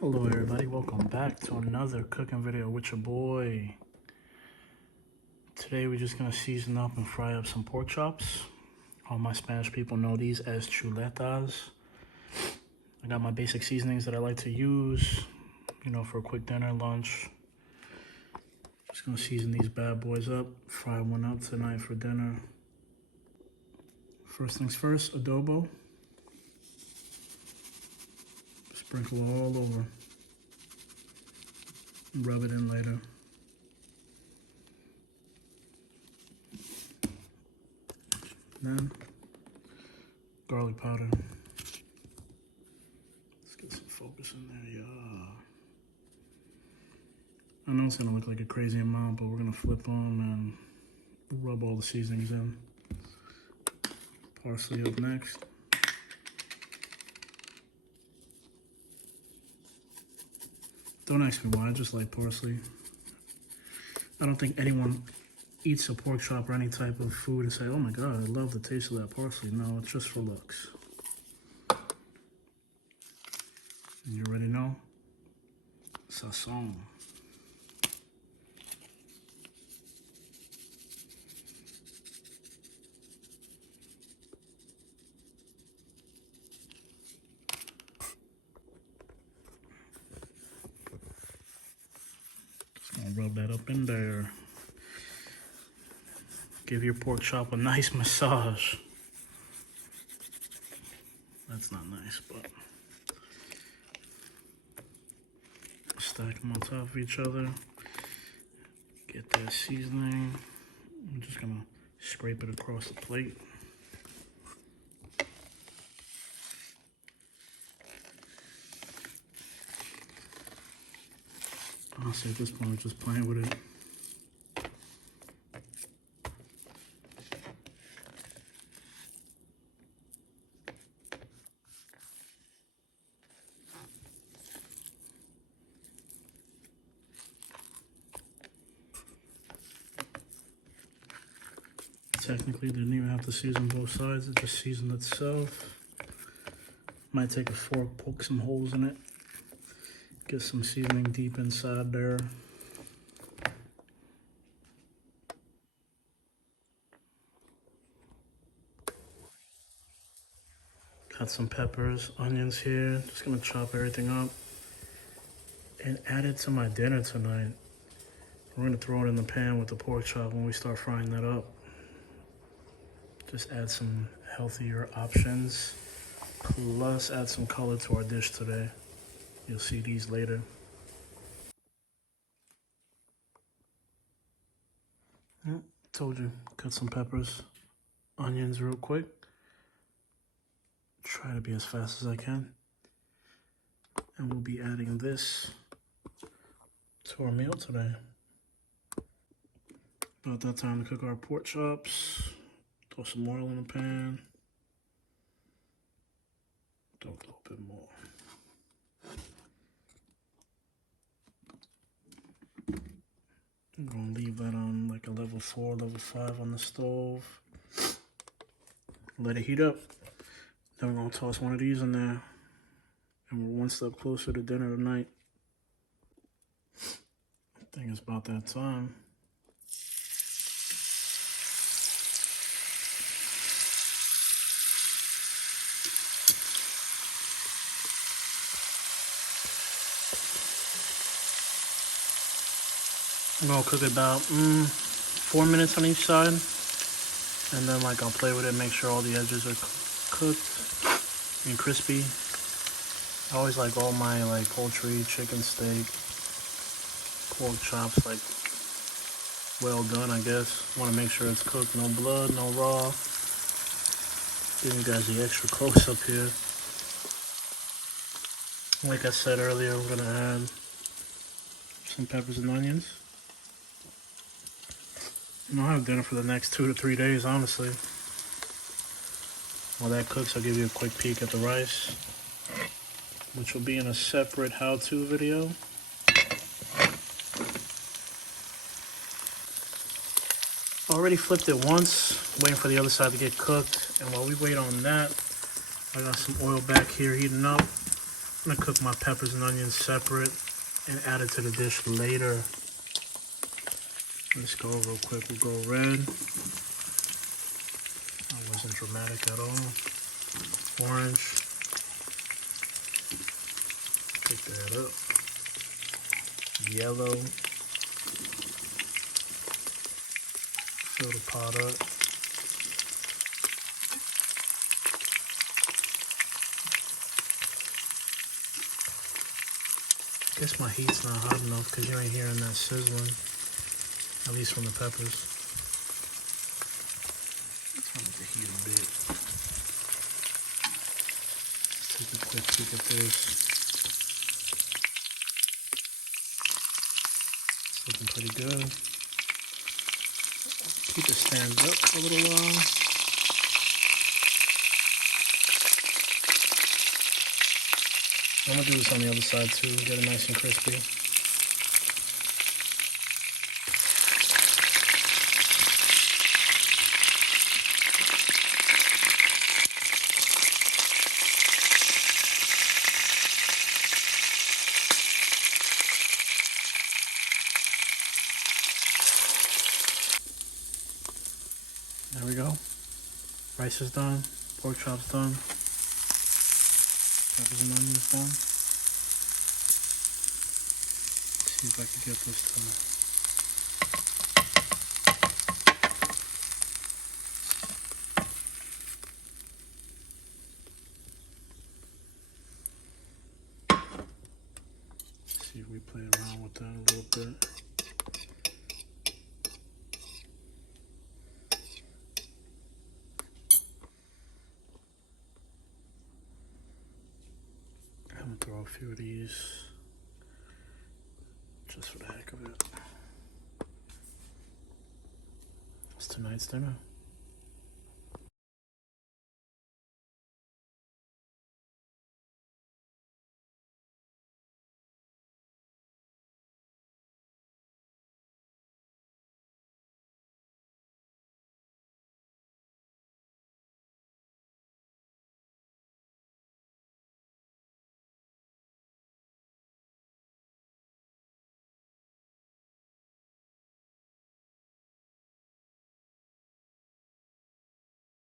Hello everybody, welcome back to another cooking video with your boy. Today we're just gonna season up and fry up some pork chops. All my Spanish people know these as chuletas. I got my basic seasonings that I like to use, for a quick dinner, lunch. Just gonna season these bad boys up, fry one up tonight for dinner. First things first, adobo. Sprinkle all over. Rub it in later. Then garlic powder. Let's get some focus in there, yeah. I know it's gonna look like a crazy amount, but we're gonna flip them and rub all the seasonings in. Parsley up next. Don't ask me why, I just like parsley. I don't think anyone eats a pork chop or any type of food and say, oh my God, I love the taste of that parsley. No, it's just for looks. And you already know, Sazón. Just gonna rub that up in there. Give your pork chop a nice massage. That's not nice, but stack them on top of each other. Get that seasoning. I'm just gonna scrape it across the plate. Honestly, at this point, I'm just playing with it. Technically, didn't even have to season both sides, it just seasoned itself. Might take a fork, poke some holes in it, get some seasoning deep inside there. Got some peppers, onions here, just gonna chop everything up and add it to my dinner tonight. We're gonna throw it in the pan with the pork chop when we start frying that up. Just add some healthier options, plus add some color to our dish today. You'll see these later. Yeah, told you, cut some peppers, onions real quick. Try to be as fast as I can. And we'll be adding this to our meal today. About that time to cook our pork chops. Throw some oil in the pan. Throw a little bit more. I'm gonna leave that on like a level 4, level 5 on the stove. Let it heat up. Then we're gonna toss one of these in there. And we're one step closer to dinner tonight. I think it's about that time. I'm gonna cook it about 4 minutes on each side, and then I'll play with it, make sure all the edges are cooked and crispy. I always like all my poultry, chicken, steak, pork chops well done, I guess. Want to make sure it's cooked, no blood, no raw. Giving you guys the extra close up here. Like I said earlier, we're gonna add some peppers and onions. And I'll have dinner for the next 2 to 3 days, honestly. While that cooks, I'll give you a quick peek at the rice, which will be in a separate how-to video. Already flipped it once, waiting for the other side to get cooked. And while we wait on that, I got some oil back here heating up. I'm gonna cook my peppers and onions separate and add it to the dish later. Let's go real quick. We'll go red. That wasn't dramatic at all. Orange. Pick that up. Yellow. Fill the pot up. I guess my heat's not hot enough because you ain't hearing that sizzling, at least from the peppers. Turn up the heat a bit. Take a quick peek at this. It's looking pretty good. Keep it stand up for a little while. I'm gonna do this on the other side too, get it nice and crispy. There we go. Rice is done, pork chop's done. Peppers and onions done. Let's see if I can get this to. Let's see if we play around with that a little bit. I'm gonna throw a few of these just for the heck of it. That's tonight's dinner.